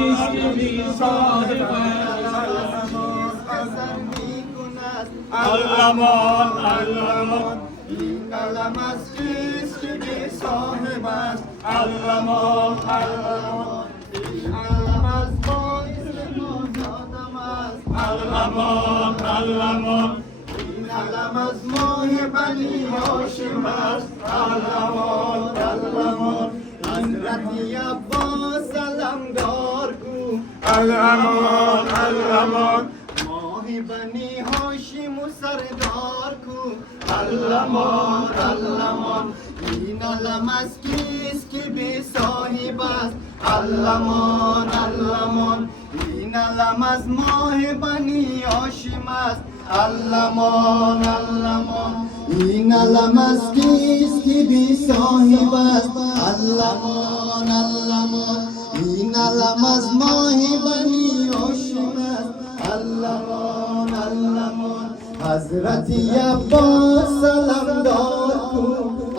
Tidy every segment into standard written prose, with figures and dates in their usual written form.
کی صاحب علمان علمان این علم از کیست که بی صاحب است علمان علمان این علم از باعث مازادم است علمان علمان این علم از ماه بنی هاشم است علمان علمان حضرت عباس علمدار کو علمان علمان ماه بنی هاشم و سردار کو علمان علمان این علم از کیست که بی صاحب است علمان علمان این علم از ماه بنی هاشم است علمان علمان این علم از کیست که بی صاحب است علمان علمان این علم از ماه بنی هاشم است علمان علمان حضرت عباس علمدار کو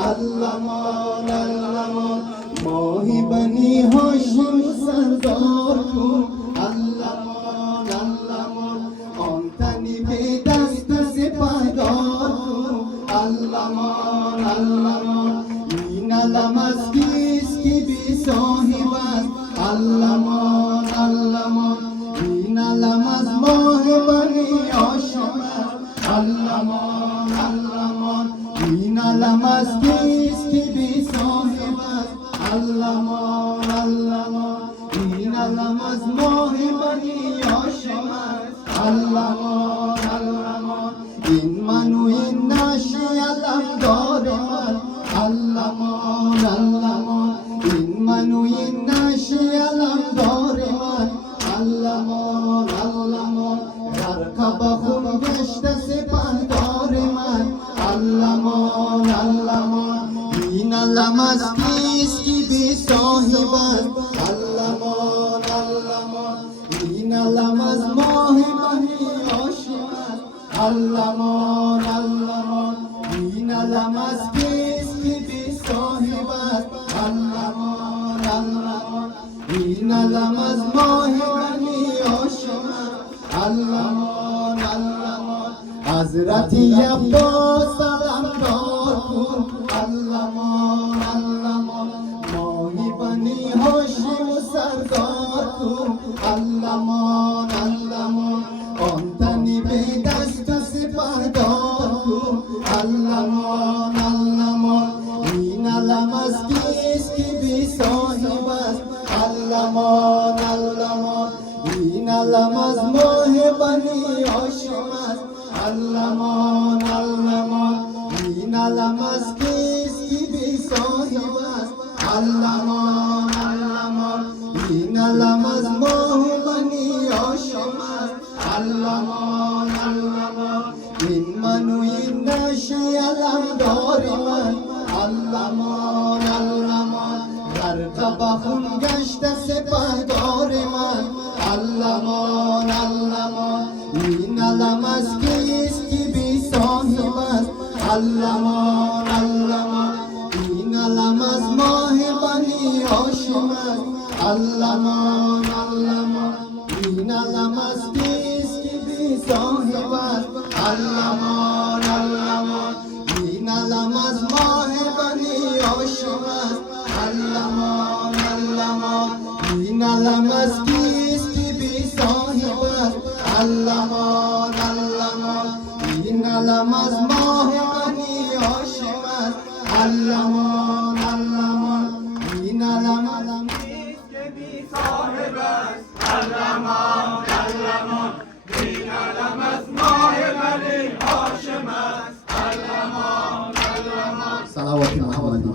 علمان علمان ماه بنی هاشم سردار کو علمان علمان آن تنی به دست سپهدار کو علمان علمان این علم از کیست که بی صاحب است علمان علمان این علم از ماه بنی هاشم است علمان علمان این علم از کیست که بی صاحب است علمان علمان این علم از ماه بنی هاشم است علمان علمان این من و این نشه علمدار من علمان علمان این من و این نشه علمدار من علمان علمان در کبخون گشت سپهدار من علمان علمان این علم از کیست که بی صاحب است علمان علمان این علم از ماه بنی هاشم است علمان علمان این علم از کیست که بی صاحب است علمان علمان این علم از ماه بنی هاشم است علمان علمان حضرت عباس علمدار کو علمان علمان ماه بنی هاشم سردار کو علمان علمان آن تنی به دست سپهدار کو علمان علمان این علم از کیست که بی صاحب است علمان علمان این علم از ماه بنی هاشم است علمان علمان این علم از کیست که بی صاحب است علمان علمان این علم از ماه بنی هاشم است علمان علمان این من و این نشه علمدار من علمان علمان در کبخون گشت سپهدار من علمان علمان این علم از کیست که بی صاحب است علمان علمان این علم از ماه بنی هاشم است علمان علمان این علم از کیست که بی صاحب است علمان علمان این علم از ماه بنی هاشم است علمان علمان این علم از کیست که بی صاحب است علمان علمان این علم از ماه بنی هاشم است علمان علمان این علم کیست که بی صاحب است علمان علمان این علم از ماه بنی هاشم است علمان علمان صلوات محمدی